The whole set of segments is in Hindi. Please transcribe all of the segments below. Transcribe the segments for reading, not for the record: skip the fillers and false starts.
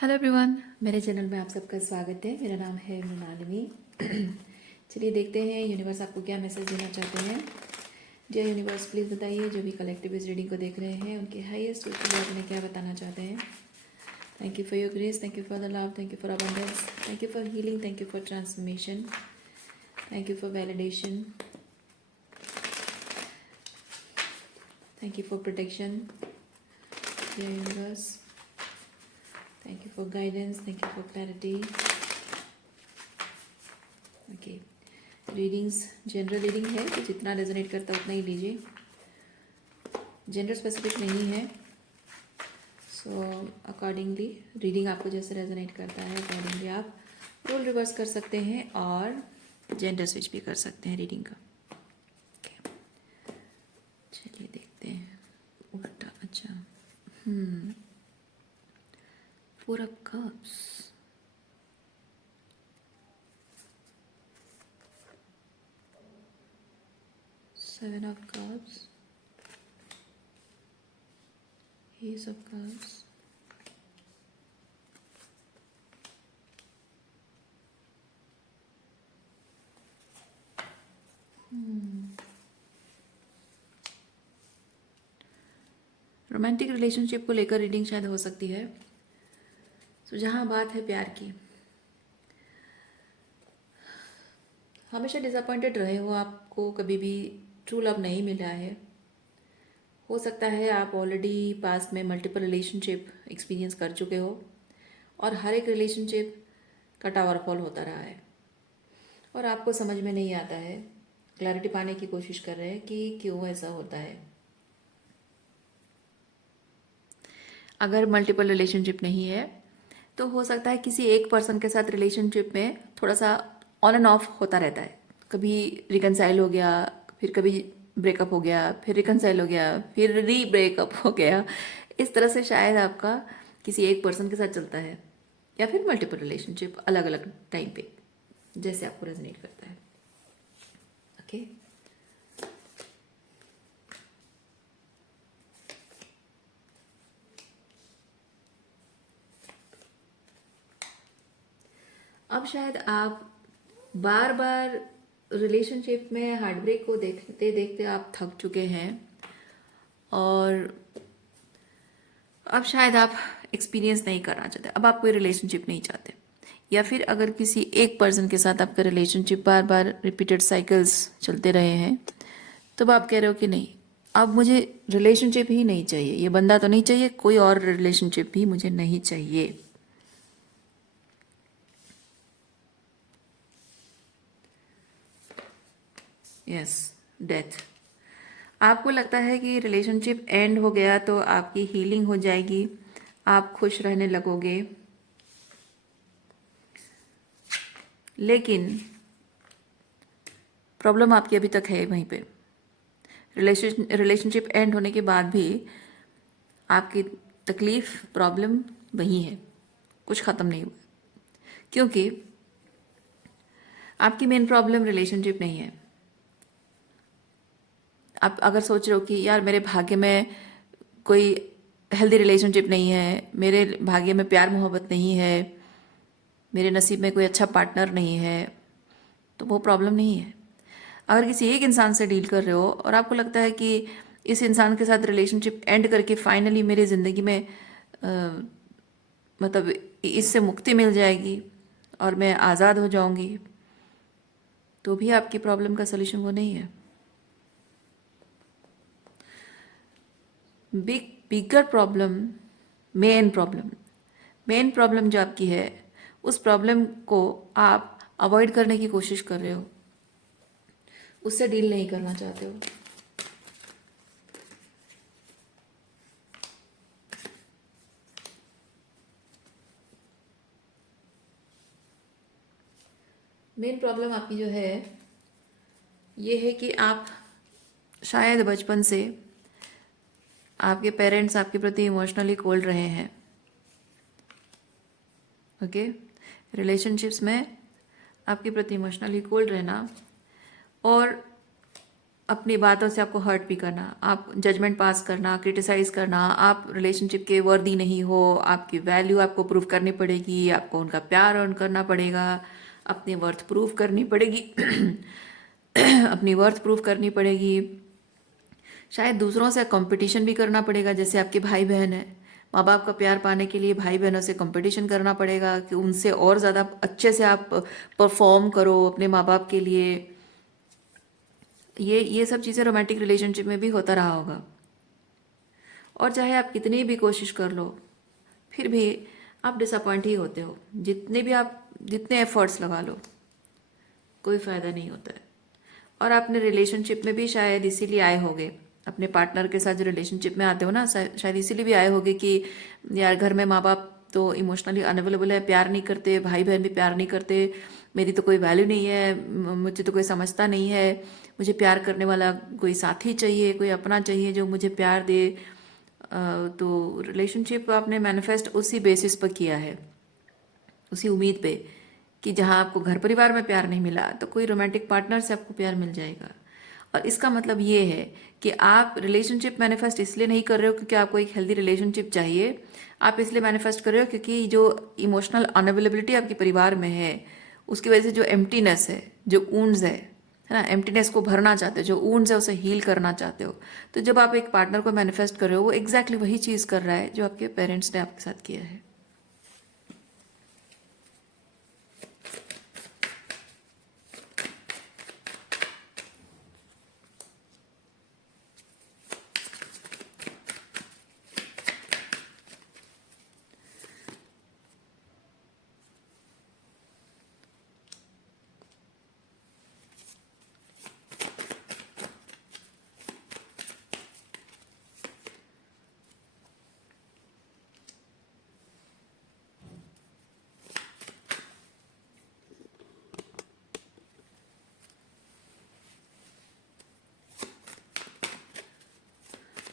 हेलो एवरीवन, मेरे चैनल में आप सबका स्वागत है। मेरा नाम है मृणालिनी। चलिए देखते हैं यूनिवर्स आपको क्या मैसेज देना चाहते हैं। जय यूनिवर्स, प्लीज़ बताइए जो भी कलेक्टिव इस रीडिंग को देख रहे हैं उनके हाईएस्ट विश के बारे में क्या बताना चाहते हैं। Thank you for your grace, thank you for the love, thank you for abundance, thank you for healing, thank you for transformation, thank you for validation, thank you for protection. जय universe, thank you for guidance, thank you for clarity. Okay, readings general reading है तो जितना रेजोनेट करता है उतना ही लीजिए, जेंडर स्पेसिफिक नहीं है। सो अकॉर्डिंगली रीडिंग आपको जैसे रेजोनेट करता है अकॉर्डिंगली आप रोल रिवर्स कर सकते हैं और जेंडर स्विच भी कर सकते हैं रीडिंग का। Okay. चलिए देखते हैं उल्टा। अच्छा, four of cups, seven of cups, S of cups, romantic relationship को लेकर रीडिंग शायद हो सकती है। तो जहाँ बात है प्यार की, हमेशा डिसअपॉइंटेड रहे हो, आपको कभी भी ट्रू लव नहीं मिला है। हो सकता है आप ऑलरेडी पास्ट में मल्टीपल रिलेशनशिप एक्सपीरियंस कर चुके हो और हर एक रिलेशनशिप का टावर फॉल होता रहा है और आपको समझ में नहीं आता है। क्लैरिटी पाने की कोशिश कर रहे हैं कि क्यों ऐसा होता है। अगर मल्टीपल रिलेशनशिप नहीं है तो हो सकता है किसी एक पर्सन के साथ रिलेशनशिप में थोड़ा सा ऑन एंड ऑफ होता रहता है। कभी रिकनसाइल हो गया, फिर कभी ब्रेकअप हो गया, फिर रिकनसाइल हो गया, फिर री ब्रेकअप हो गया। इस तरह से शायद आपका किसी एक पर्सन के साथ चलता है या फिर मल्टीपल रिलेशनशिप अलग अलग टाइम पे, जैसे आपको रेजोनेट करता है। ओके, अब शायद आप बार बार रिलेशनशिप में हार्ट ब्रेक को देखते देखते आप थक चुके हैं और अब शायद आप एक्सपीरियंस नहीं करना चाहते, अब आप कोई रिलेशनशिप नहीं चाहते। या फिर अगर किसी एक पर्सन के साथ आपका रिलेशनशिप बार बार रिपीटेड साइकिल्स चलते रहे हैं तो अब आप कह रहे हो कि नहीं, अब मुझे रिलेशनशिप ही नहीं चाहिए, ये बंदा तो नहीं चाहिए, कोई और रिलेशनशिप भी मुझे नहीं चाहिए। Yes, death. आपको लगता है कि रिलेशनशिप एंड हो गया तो आपकी हीलिंग हो जाएगी, आप खुश रहने लगोगे, लेकिन प्रॉब्लम आपकी अभी तक है वहीं पे। रिलेशनशिप एंड होने के बाद भी आपकी तकलीफ प्रॉब्लम वही है, कुछ ख़त्म नहीं हुआ। क्योंकि आपकी मेन प्रॉब्लम रिलेशनशिप नहीं है। आप अगर सोच रहे हो कि यार मेरे भाग्य में कोई हेल्दी रिलेशनशिप नहीं है, मेरे भाग्य में प्यार मोहब्बत नहीं है, मेरे नसीब में कोई अच्छा पार्टनर नहीं है, तो वो प्रॉब्लम नहीं है। अगर किसी एक इंसान से डील कर रहे हो और आपको लगता है कि इस इंसान के साथ रिलेशनशिप एंड करके फाइनली मेरी ज़िंदगी में मतलब इससे मुक्ति मिल जाएगी और मैं आज़ाद हो जाऊंगी, तो भी आपकी प्रॉब्लम का सलूशन वो नहीं है। बिगर प्रॉब्लम, मेन प्रॉब्लम जो आपकी है, उस प्रॉब्लम को आप अवॉइड करने की कोशिश कर रहे हो, उससे डील नहीं करना चाहते हो। मेन प्रॉब्लम आपकी जो है ये है कि आप शायद बचपन से आपके पेरेंट्स आपके प्रति इमोशनली कोल्ड रहे हैं। ओके, रिलेशनशिप्स में आपके प्रति इमोशनली कोल्ड रहना और अपनी बातों से आपको हर्ट भी करना, आप जजमेंट पास करना, क्रिटिसाइज करना, आप रिलेशनशिप के वर्दी नहीं हो, आपकी वैल्यू आपको प्रूव करनी पड़ेगी, आपको उनका प्यार अर्न करना पड़ेगा, अपनी वर्थ प्रूव करनी पड़ेगी अपनी वर्थ प्रूव करनी पड़ेगी। शायद दूसरों से कंपटीशन भी करना पड़ेगा, जैसे आपके भाई बहन है, माँ बाप का प्यार पाने के लिए भाई बहनों से कंपटीशन करना पड़ेगा कि उनसे और ज़्यादा अच्छे से आप परफॉर्म करो अपने माँ बाप के लिए। ये सब चीज़ें रोमांटिक रिलेशनशिप में भी होता रहा होगा। और चाहे आप कितनी भी कोशिश कर लो, फिर भी आप डिसअपॉइंट ही होते हो, जितने एफर्ट्स लगा लो कोई फ़ायदा नहीं होता है। और आपने रिलेशनशिप में भी शायद इसीलिए आए होगे, अपने पार्टनर के साथ जो रिलेशनशिप में आते हो ना, शायद इसीलिए भी आए होगे कि यार घर में माँ बाप तो इमोशनली अनअवेलेबल है, प्यार नहीं करते, भाई बहन भी प्यार नहीं करते, मेरी तो कोई वैल्यू नहीं है, मुझे तो कोई समझता नहीं है, मुझे प्यार करने वाला कोई साथी चाहिए, कोई अपना चाहिए जो मुझे प्यार दे। तो रिलेशनशिप आपने मैनिफेस्ट उसी बेसिस पर किया है, उसी उम्मीद पे कि जहाँ आपको घर परिवार में प्यार नहीं मिला तो कोई रोमांटिक पार्टनर से आपको प्यार मिल जाएगा। और इसका मतलब ये है कि आप रिलेशनशिप मैनिफेस्ट इसलिए नहीं कर रहे हो क्योंकि आपको एक हेल्दी रिलेशनशिप चाहिए, आप इसलिए मैनिफेस्ट कर रहे हो क्योंकि जो इमोशनल अनअवेलेबिलिटी आपके परिवार में है उसकी वजह से जो एम्प्टीनेस है, जो ऊंड्स है ना, एम्प्टीनेस को भरना चाहते हो, जो ऊंड्स है उसे हील करना चाहते हो। तो जब आप एक पार्टनर को मैनिफेस्ट कर रहे हो वो एग्जैक्टली वही चीज़ कर रहा है जो आपके पेरेंट्स ने आपके साथ किया है।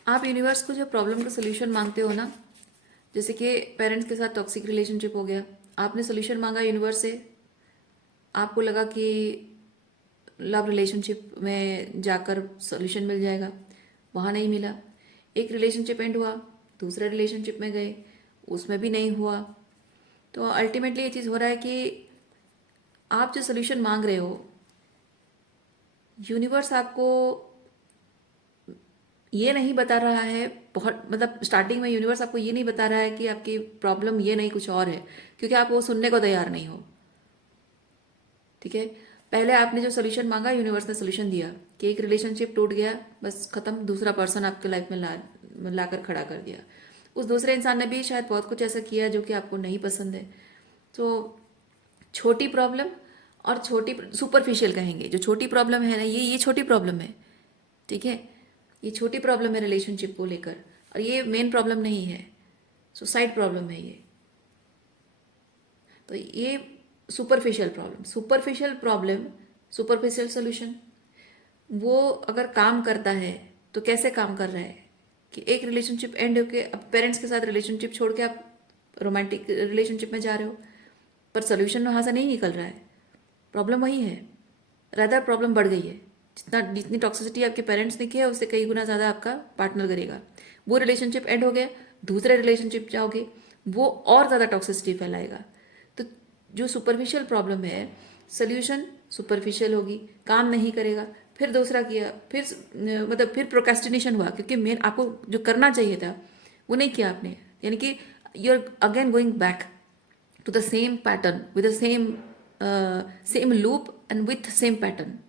आप यूनिवर्स को जो प्रॉब्लम का सोल्यूशन मांगते हो ना, जैसे कि पेरेंट्स के साथ टॉक्सिक रिलेशनशिप हो गया, आपने सोल्यूशन मांगा यूनिवर्स से, आपको लगा कि लव रिलेशनशिप में जाकर सोल्यूशन मिल जाएगा, वहाँ नहीं मिला। एक रिलेशनशिप एंड हुआ, दूसरे रिलेशनशिप में गए, उसमें भी नहीं हुआ। तो अल्टीमेटली ये चीज़ हो रहा है कि आप जो सोल्यूशन मांग रहे हो, यूनिवर्स आपको ये नहीं बता रहा है, बहुत मतलब स्टार्टिंग में यूनिवर्स आपको ये नहीं बता रहा है कि आपकी प्रॉब्लम ये नहीं कुछ और है, क्योंकि आप वो सुनने को तैयार नहीं हो। ठीक है, पहले आपने जो सोल्यूशन मांगा यूनिवर्स ने सोल्यूशन दिया कि एक रिलेशनशिप टूट गया, बस खत्म, दूसरा पर्सन आपके लाइफ में लाकर खड़ा कर दिया। उस दूसरे इंसान ने भी शायद बहुत कुछ ऐसा किया जो कि आपको नहीं पसंद है। तो छोटी प्रॉब्लम और छोटी सुपरफिशियल कहेंगे, जो छोटी प्रॉब्लम है ना, ये छोटी प्रॉब्लम है। ठीक है, ये छोटी प्रॉब्लम है रिलेशनशिप को लेकर, और ये मेन प्रॉब्लम नहीं है, सुसाइड प्रॉब्लम है ये। तो ये सुपरफिशियल प्रॉब्लम, सुपरफिशियल सोल्यूशन, वो अगर काम करता है तो कैसे काम कर रहा है कि एक रिलेशनशिप एंड होके अब पेरेंट्स के साथ रिलेशनशिप छोड़ के आप रोमांटिक रिलेशनशिप में जा रहे हो, पर सोल्यूशन वहाँ से नहीं निकल रहा है, प्रॉब्लम वही है, रादर प्रॉब्लम बढ़ गई है। जितनी टॉक्सिसिटी आपके पेरेंट्स ने की है उससे कई गुना ज़्यादा आपका पार्टनर करेगा। वो रिलेशनशिप एंड हो गया, दूसरे रिलेशनशिप जाओगे, वो और ज़्यादा टॉक्सिसिटी फैलाएगा। तो जो सुपरफिशियल प्रॉब्लम है, सोल्यूशन सुपरफिशियल होगी, काम नहीं करेगा, फिर दूसरा किया, फिर मतलब फिर प्रोक्रेस्टिनेशन हुआ, क्योंकि मेन आपको जो करना चाहिए था वो नहीं किया आपने, यानी कि you are again going back to the same pattern with the same loop and with same pattern.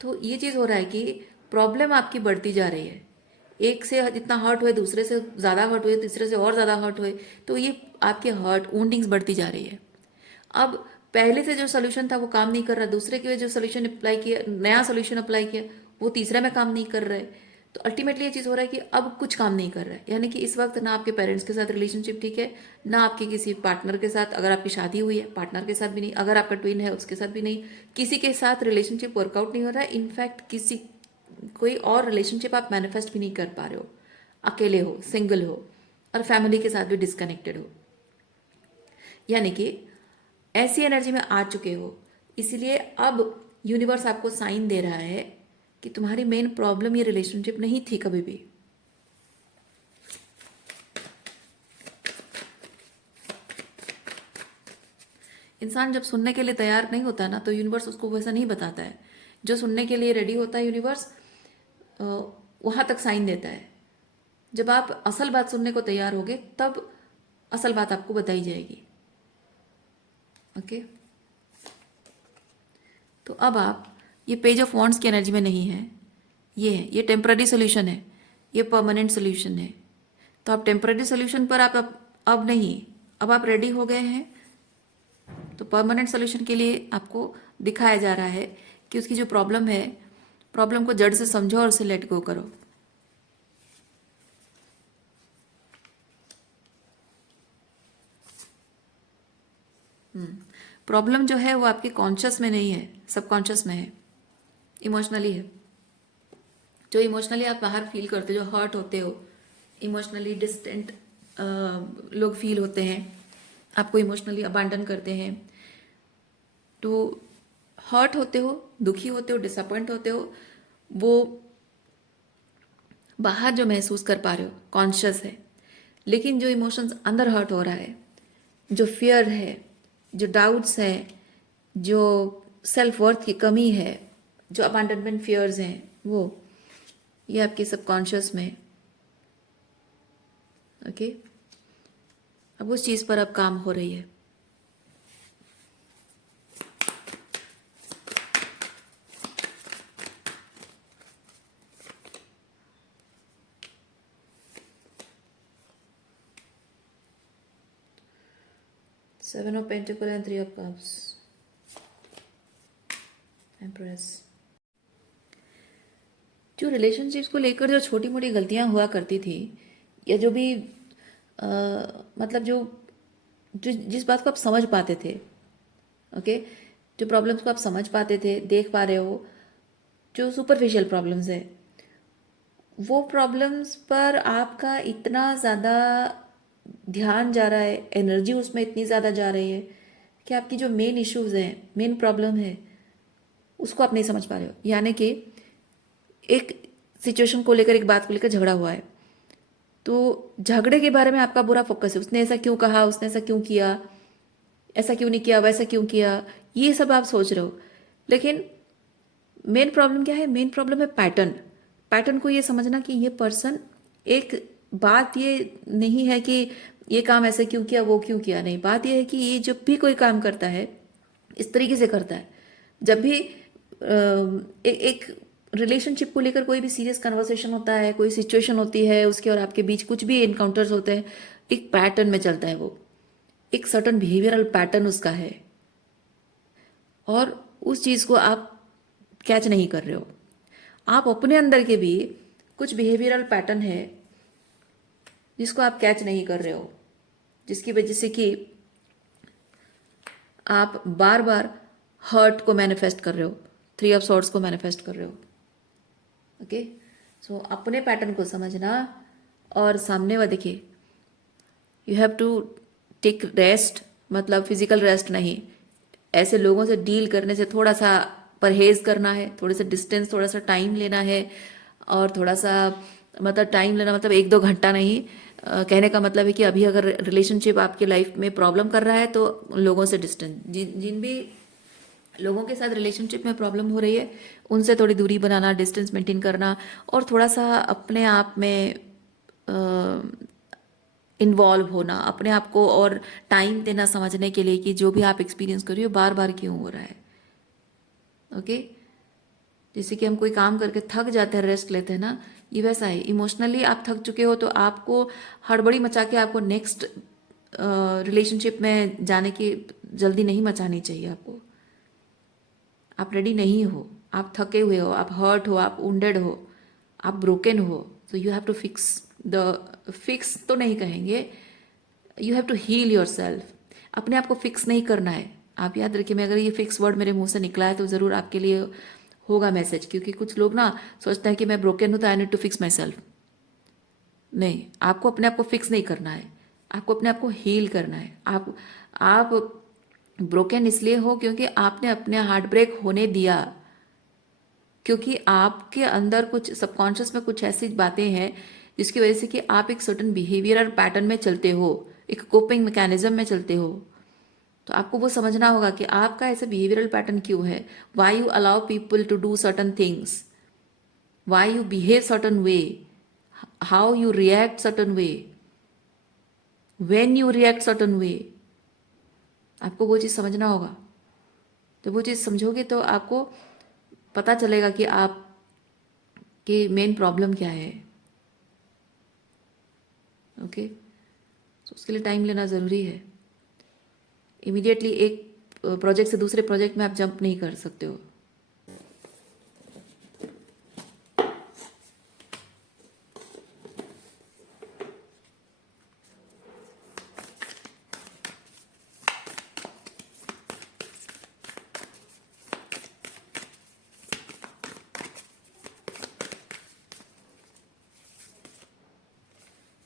तो ये चीज़ हो रहा है कि प्रॉब्लम आपकी बढ़ती जा रही है, एक से जितना हर्ट हुए दूसरे से ज़्यादा हर्ट हुए, तीसरे से और ज़्यादा हर्ट हुए, तो ये आपके हर्ट वुंडिंग्स बढ़ती जा रही है। अब पहले से जो सोल्यूशन था वो काम नहीं कर रहा, दूसरे के जो सोल्यूशन अप्लाई किया, नया सोल्यूशन अप्लाई किया, वो तीसरे में काम नहीं कर रहा है। तो अल्टीमेटली ये चीज़ हो रहा है कि अब कुछ काम नहीं कर रहा है, यानी कि इस वक्त ना आपके पेरेंट्स के साथ रिलेशनशिप ठीक है, ना आपके किसी पार्टनर के साथ, अगर आपकी शादी हुई है पार्टनर के साथ भी नहीं, अगर आपका ट्विन है उसके साथ भी नहीं, किसी के साथ रिलेशनशिप वर्कआउट नहीं हो रहा है। इनफैक्ट किसी कोई और रिलेशनशिप आप मैनिफेस्ट भी नहीं कर पा रहे हो, अकेले हो, सिंगल हो, और फैमिली के साथ भी डिस्कनेक्टेड हो, यानी कि ऐसी एनर्जी में आ चुके हो। इसीलिए अब यूनिवर्स आपको साइन दे रहा है कि तुम्हारी मेन प्रॉब्लम ये रिलेशनशिप नहीं थी कभी भी। इंसान जब सुनने के लिए तैयार नहीं होता ना, तो यूनिवर्स उसको वैसा नहीं बताता है। जो सुनने के लिए रेडी होता है यूनिवर्स वहां तक साइन देता है। जब आप असल बात सुनने को तैयार होगे तब असल बात आपको बताई जाएगी। ओके, तो अब आप ये पेज ऑफ वॉन्ड्स की एनर्जी में नहीं है, ये है, ये टेम्पररी सोल्यूशन है, ये परमानेंट सोल्यूशन है। तो आप टेम्पररी सोल्यूशन पर आप अब नहीं, अब आप रेडी हो गए हैं। तो परमानेंट सोल्यूशन के लिए आपको दिखाया जा रहा है कि उसकी जो प्रॉब्लम है, प्रॉब्लम को जड़ से समझो और उसे लेट गो करो। प्रॉब्लम जो है वो आपके कॉन्शियस में नहीं है, सबकॉन्शियस में है, इमोशनली है। जो इमोशनली आप बाहर फील करते हो, जो हर्ट होते हो, इमोशनली डिस्टेंट लोग फील होते हैं, आपको इमोशनली अबांडन करते हैं, तो हर्ट होते हो, दुखी होते हो, डिसअपॉइंट होते हो, वो बाहर जो महसूस कर पा रहे हो कॉन्शियस है। लेकिन जो इमोशंस अंदर हर्ट हो रहा है, जो फियर है, जो डाउट्स है, जो सेल्फ वर्थ की कमी है, जो अबांडनमेंट फियर्स हैं, वो ये आपके सबकॉन्शियस में। ओके, अब उस चीज़ पर अब काम हो रही है। Seven of Pentacles and Three of Cups. Empress. जो रिलेशनशिप्स को लेकर जो छोटी मोटी गलतियां हुआ करती थी, या जो भी मतलब जो जिस बात को आप समझ पाते थे, ओके, जो प्रॉब्लम्स को आप समझ पाते थे, देख पा रहे हो, जो सुपरफिशियल प्रॉब्लम्स है, वो प्रॉब्लम्स पर आपका इतना ज़्यादा ध्यान जा रहा है, एनर्जी उसमें इतनी ज़्यादा जा रही है कि आपकी जो मेन इश्यूज हैं, मेन प्रॉब्लम है, उसको आप नहीं समझ पा रहे हो। यानी कि एक सिचुएशन को लेकर, एक बात को लेकर झगड़ा हुआ है, तो झगड़े के बारे में आपका बुरा फोकस है, उसने ऐसा क्यों कहा, उसने ऐसा क्यों किया, ऐसा क्यों नहीं किया, वैसा क्यों किया, ये सब आप सोच रहे हो। लेकिन मेन प्रॉब्लम क्या है? मेन प्रॉब्लम है पैटर्न। पैटर्न को ये समझना कि ये पर्सन, एक बात ये नहीं है कि ये काम ऐसे क्यों किया, वो क्यों किया, नहीं, बात ये है कि ये जब भी कोई काम करता है इस तरीके से करता है। जब भी एक रिलेशनशिप को लेकर कोई भी सीरियस कन्वर्सेशन होता है, कोई सिचुएशन होती है उसके और आपके बीच, कुछ भी इनकाउंटर्स होते हैं, एक पैटर्न में चलता है, वो एक सर्टन बिहेवियरल पैटर्न उसका है, और उस चीज़ को आप कैच नहीं कर रहे हो। आप अपने अंदर के भी कुछ बिहेवियरल पैटर्न है जिसको आप कैच नहीं कर रहे हो, जिसकी वजह से कि आप बार बार हर्ट को मैनिफेस्ट कर रहे हो, थ्री ऑफ सॉर्ड्स को मैनिफेस्ट कर रहे हो। ओके, सो अपने पैटर्न को समझना और सामने वाले देखिए, you have to take rest, मतलब फिजिकल रेस्ट नहीं, ऐसे लोगों से डील करने से थोड़ा सा परहेज करना है, थोड़े से डिस्टेंस, थोड़ा सा टाइम लेना है, और थोड़ा सा मतलब टाइम लेना मतलब 1-2 घंटा नहीं। कहने का मतलब है कि अभी अगर रिलेशनशिप आपके लाइफ में प्रॉब्लम कर रहा है तो लोगों से डिस्टेंस, जिन भी लोगों के साथ रिलेशनशिप में प्रॉब्लम हो रही है उनसे थोड़ी दूरी बनाना, डिस्टेंस मेंटेन करना, और थोड़ा सा अपने आप में इन्वॉल्व होना, अपने आप को और टाइम देना समझने के लिए कि जो भी आप एक्सपीरियंस कर रही हो बार बार क्यों हो रहा है। ओके, जैसे कि हम कोई काम करके थक जाते हैं, रेस्ट लेते हैं ना, ये वैसा है। इमोशनली आप थक चुके हो तो आपको हड़बड़ी मचा के आपको नेक्स्ट रिलेशनशिप में जाने की जल्दी नहीं मचानी चाहिए। आपको, आप रेडी नहीं हो, आप थके हुए हो, आप हर्ट हो, आप वुंडेड हो, आप ब्रोकन हो, तो यू हैव टू फिक्स तो नहीं कहेंगे, you have to heal yourself. अपने आप को फिक्स नहीं करना है। आप याद रखिए, मैं अगर ये फिक्स वर्ड मेरे मुंह से निकला है तो ज़रूर आपके लिए होगा मैसेज, क्योंकि कुछ लोग ना सोचते हैं कि मैं ब्रोकन हूँ तो I need to fix myself. नहीं, आपको अपने आप को फिक्स नहीं करना है, आपको अपने आप को हील करना है। आप ब्रोकन इसलिए हो क्योंकि आपने अपने हार्ट ब्रेक होने दिया, क्योंकि आपके अंदर कुछ सबकॉन्शियस में कुछ ऐसी बातें हैं जिसकी वजह से कि आप एक सर्टन बिहेवियर पैटर्न में चलते हो, एक कोपिंग मैकेनिज्म में चलते हो। तो आपको वो समझना होगा कि आपका ऐसा बिहेवियरल पैटर्न क्यों है, why you allow people to do certain things, why you behave certain way, how you react certain way, when you react certain way. आपको वो चीज़ समझना होगा। तो वो चीज़ समझोगे तो आपको पता चलेगा कि आप की मेन प्रॉब्लम क्या है। ओके, तो उसके लिए टाइम लेना ज़रूरी है। इमीडिएटली एक प्रोजेक्ट से दूसरे प्रोजेक्ट में आप जंप नहीं कर सकते हो।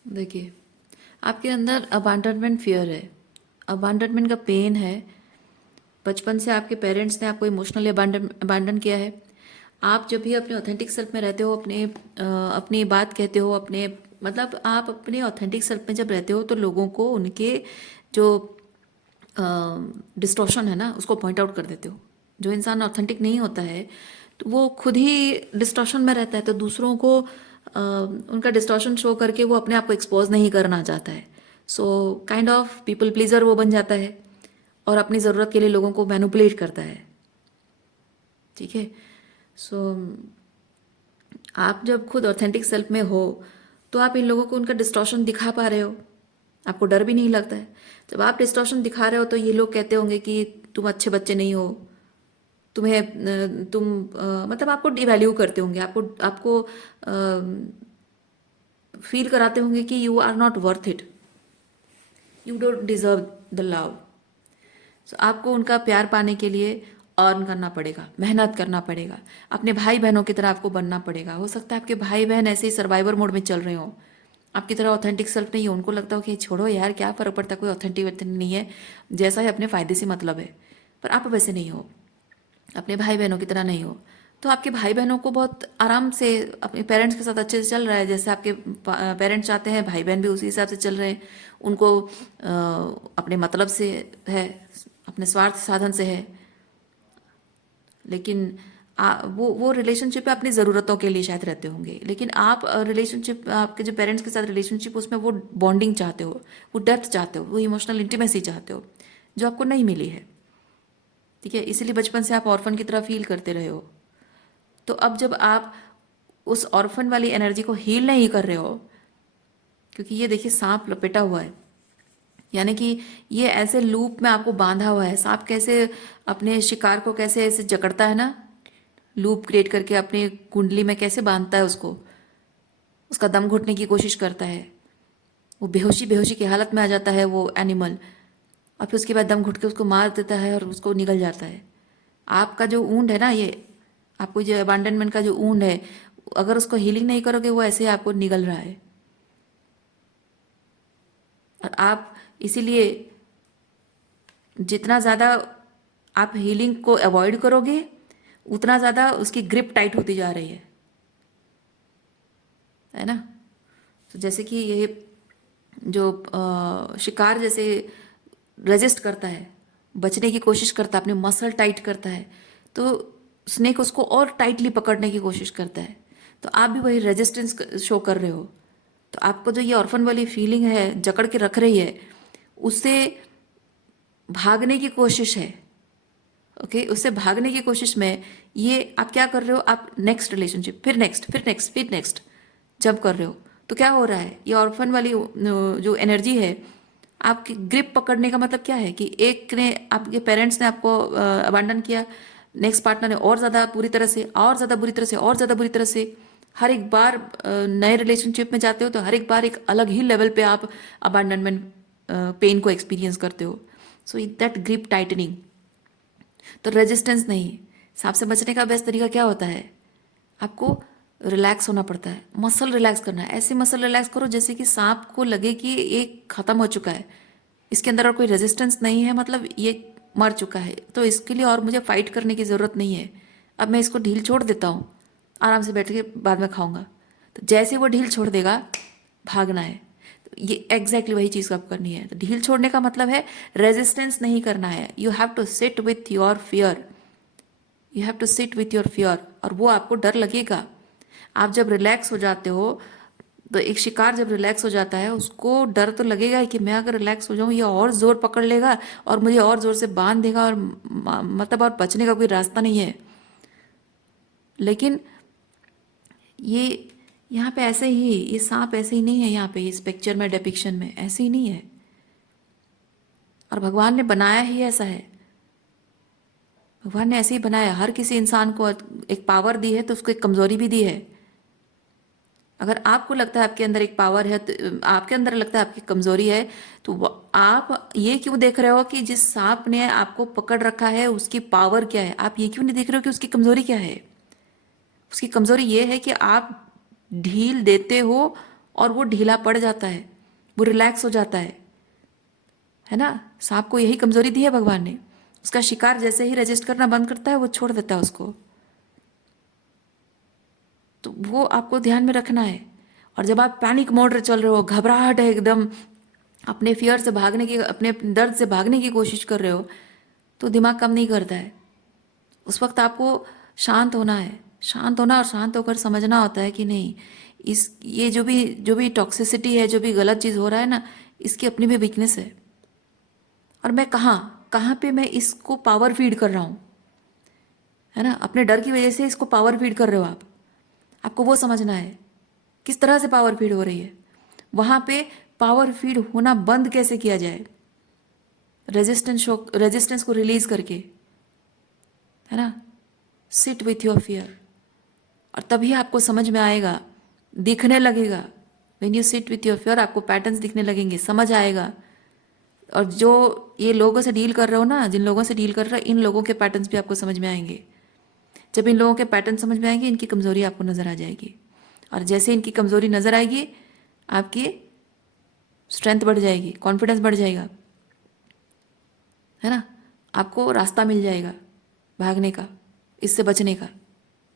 देखिए, आपके अंदर अबांडनमेंट फियर है, अबांडनमेंट का पेन है। बचपन से आपके पेरेंट्स ने आपको इमोशनली अबांडन किया है। आप जब भी अपने ऑथेंटिक सेल्फ में रहते हो, अपनी बात कहते हो, अपने मतलब आप अपने ऑथेंटिक सेल्फ में जब रहते हो तो लोगों को उनके जो डिस्टॉर्शन है ना उसको पॉइंट आउट कर देते हो। जो इंसान ऑथेंटिक नहीं होता है तो वो खुद ही डिस्टॉर्शन में रहता है, तो दूसरों को उनका डिस्टॉर्शन शो करके वो अपने आप को एक्सपोज नहीं करना चाहता है। So kind of people pleaser वो बन जाता है और अपनी ज़रूरत के लिए लोगों को मैनिपुलेट करता है। ठीक है, सो आप जब खुद ऑथेंटिक सेल्फ में हो तो आप इन लोगों को उनका डिस्टॉर्शन दिखा पा रहे हो, आपको डर भी नहीं लगता है। जब आप डिस्टॉर्शन दिखा रहे हो तो ये लोग कहते होंगे कि तुम अच्छे बच्चे नहीं हो, मतलब आपको डिवैल्यू करते होंगे, आपको आपको फील कराते होंगे कि you are not worth it, you don't deserve the love. So आपको उनका प्यार पाने के लिए अर्न करना पड़ेगा, मेहनत करना पड़ेगा, अपने भाई बहनों की तरह आपको बनना पड़ेगा। हो सकता है आपके भाई बहन ऐसे ही सर्वाइवर मोड में चल रहे हो, आपकी तरह ऑथेंटिक सेल्फ नहीं है, उनको लगता हो कि छोड़ो यार क्या फर्क पड़ता, कोई ऑथेंटिक नहीं है, जैसा है अपने फ़ायदे से मतलब है। पर आप वैसे नहीं हो, अपने भाई बहनों की तरह नहीं हो। तो आपके भाई बहनों को बहुत आराम से अपने पेरेंट्स के साथ अच्छे से चल रहा है, जैसे आपके पेरेंट्स चाहते हैं भाई बहन भी उसी हिसाब से चल रहे हैं। उनको अपने मतलब से है, अपने स्वार्थ साधन से है, लेकिन वो रिलेशनशिप पे अपनी ज़रूरतों के लिए शायद रहते होंगे। लेकिन आप रिलेशनशिप, आपके जो पेरेंट्स के साथ रिलेशनशिप, उसमें वो बॉन्डिंग चाहते हो, वो डेप्थ चाहते हो, वो इमोशनल इंटीमेसी चाहते हो जो आपको नहीं मिली है। ठीक है, इसीलिए बचपन से आप ऑर्फन की तरह फील करते रहे हो। तो अब जब आप उस ऑर्फन वाली एनर्जी को हील नहीं कर रहे हो, क्योंकि ये देखिए सांप लपेटा हुआ है, यानी कि ये ऐसे लूप में आपको बांधा हुआ है। सांप कैसे अपने शिकार को कैसे ऐसे जकड़ता है ना, लूप क्रिएट करके अपनी कुंडली में कैसे बांधता है उसको, उसका दम घुटने की कोशिश करता है, वो बेहोशी बेहोशी की हालत में आ जाता है वो एनिमल, और फिर उसके बाद दम घुट के उसको मार देता है और उसको निकल जाता है। आपका जो ऊंड है ना, ये आपको जो अबांडनमेंट का जो ऊंड है, अगर उसको हीलिंग नहीं करोगे वो ऐसे आपको निगल रहा है। और आप इसीलिए जितना ज़्यादा आप हीलिंग को अवॉइड करोगे उतना ज़्यादा उसकी ग्रिप टाइट होती जा रही है ना। तो जैसे कि ये जो शिकार जैसे रेजिस्ट करता है, बचने की कोशिश करता है, अपने मसल टाइट करता है, तो स्नेक उसको और टाइटली पकड़ने की कोशिश करता है। तो आप भी वही रेजिस्टेंस शो कर रहे हो। तो आपको जो ये ऑर्फन वाली फीलिंग है, जकड़ के रख रही है, उससे भागने की कोशिश है। ओके, उससे भागने की कोशिश में ये आप क्या कर रहे हो, आप नेक्स्ट रिलेशनशिप, फिर नेक्स्ट, फिर नेक्स्ट, फिर नेक्स्ट जब कर रहे हो तो क्या हो रहा है, ये ऑर्फन वाली जो एनर्जी है, आपकी ग्रिप पकड़ने का मतलब क्या है कि एक ने, आपके पेरेंट्स ने आपको अबांडन किया, नेक्स्ट पार्टनर ने और ज़्यादा बुरी तरह से, और ज़्यादा बुरी तरह से, और ज़्यादा बुरी तरह से, हर एक बार नए रिलेशनशिप में जाते हो तो हर एक बार एक अलग ही लेवल पे आप अबांडनमेंट पेन को एक्सपीरियंस करते हो। सो दैट ग्रिप टाइटनिंग, तो रेजिस्टेंस नहीं। सांप से बचने का बेस्ट तरीका क्या होता है, आपको रिलैक्स होना पड़ता है, मसल रिलैक्स करना है। ऐसे मसल रिलैक्स करो जैसे कि सांप को लगे कि एक खत्म हो चुका है, इसके अंदर और कोई रेजिस्टेंस नहीं है, मतलब ये मर चुका है, तो इसके लिए और मुझे फाइट करने की ज़रूरत नहीं है। अब मैं इसको ढील छोड़ देता हूँ, आराम से बैठ के बाद में खाऊंगा। तो जैसे वो ढील छोड़ देगा, भागना है। तो ये एग्जैक्टली वही चीज़ आपको करनी है। तो ढील छोड़ने का मतलब है रेजिस्टेंस नहीं करना है। You have to sit with your fear, you have to sit with your fear. और वो आपको डर लगेगा। आप जब रिलैक्स हो जाते हो, तो एक शिकार जब रिलैक्स हो जाता है उसको डर तो लगेगा ही कि मैं अगर रिलैक्स हो जाऊं ये और जोर पकड़ लेगा और मुझे और जोर से बांध देगा, और मतलब और बचने का कोई रास्ता नहीं है। लेकिन ये यहाँ पे ऐसे ही, ये सांप ऐसे ही नहीं है यहाँ पे, इस पिक्चर में डिपिक्शन में ऐसे ही नहीं है। और भगवान ने बनाया ही ऐसा है। भगवान ने ऐसे ही बनाया। हर किसी इंसान को एक पावर दी है तो उसको एक कमजोरी भी दी है। अगर आपको लगता है आपके अंदर एक पावर है, तो आपके अंदर लगता है आपकी कमजोरी है, तो आप ये क्यों देख रहे हो कि जिस सांप ने आपको पकड़ रखा है उसकी पावर क्या है? आप ये क्यों नहीं देख रहे हो कि उसकी कमजोरी क्या है? उसकी कमजोरी ये है कि आप ढील देते हो और वो ढीला पड़ जाता है, वो रिलैक्स हो जाता है ना। सांप को यही कमजोरी दी है भगवान ने। उसका शिकार जैसे ही रजिस्ट करना बंद करता है वो छोड़ देता है उसको। तो वो आपको ध्यान में रखना है। और जब आप पैनिक मोड में चल रहे हो, घबराहट है एकदम, अपने फियर से भागने की, अपने दर्द से भागने की कोशिश कर रहे हो, तो दिमाग काम नहीं करता है। उस वक्त आपको शांत होना है, शांत होना और शांत होकर समझना होता है कि नहीं, इस ये जो भी टॉक्सिसिटी है, जो भी गलत चीज़ हो रहा है ना, इसकी अपनी भी वीकनेस है। और मैं कहाँ कहाँ पे मैं इसको पावर फीड कर रहा हूँ, है ना। अपने डर की वजह से इसको पावर फीड कर रहे हो आप। आपको वो समझना है किस तरह से पावर फीड हो रही है। वहाँ पे पावर फीड होना बंद कैसे किया जाए? रेजिस्टेंस को रिलीज करके, है ना। Seat with your fear. और तभी आपको समझ में आएगा, दिखने लगेगा। When you sit with your fear आपको पैटर्न्स दिखने लगेंगे, समझ आएगा। और जो ये लोगों से डील कर रहे हो ना, जिन लोगों से डील कर रहे हो, इन लोगों के पैटर्न्स भी आपको समझ में आएंगे। जब इन लोगों के पैटर्न समझ में आएंगे, इनकी कमजोरी आपको नजर आ जाएगी। और जैसे इनकी कमजोरी नजर आएगी, आपकी स्ट्रेंथ बढ़ जाएगी, कॉन्फिडेंस बढ़ जाएगा, है ना। आपको रास्ता मिल जाएगा भागने का, इससे बचने का।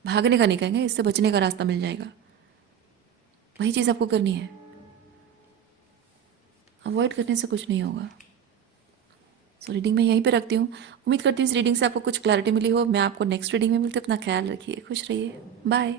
भागने का नहीं कहेंगे, इससे बचने का रास्ता मिल जाएगा। वही चीज़ आपको करनी है। अवॉइड करने से कुछ नहीं होगा। सो रीडिंग मैं यहीं पे रखती हूँ। उम्मीद करती हूँ इस रीडिंग से आपको कुछ क्लैरिटी मिली हो। मैं आपको नेक्स्ट रीडिंग में मिलती हूँ। अपना ख्याल रखिए, खुश रहिए, बाय।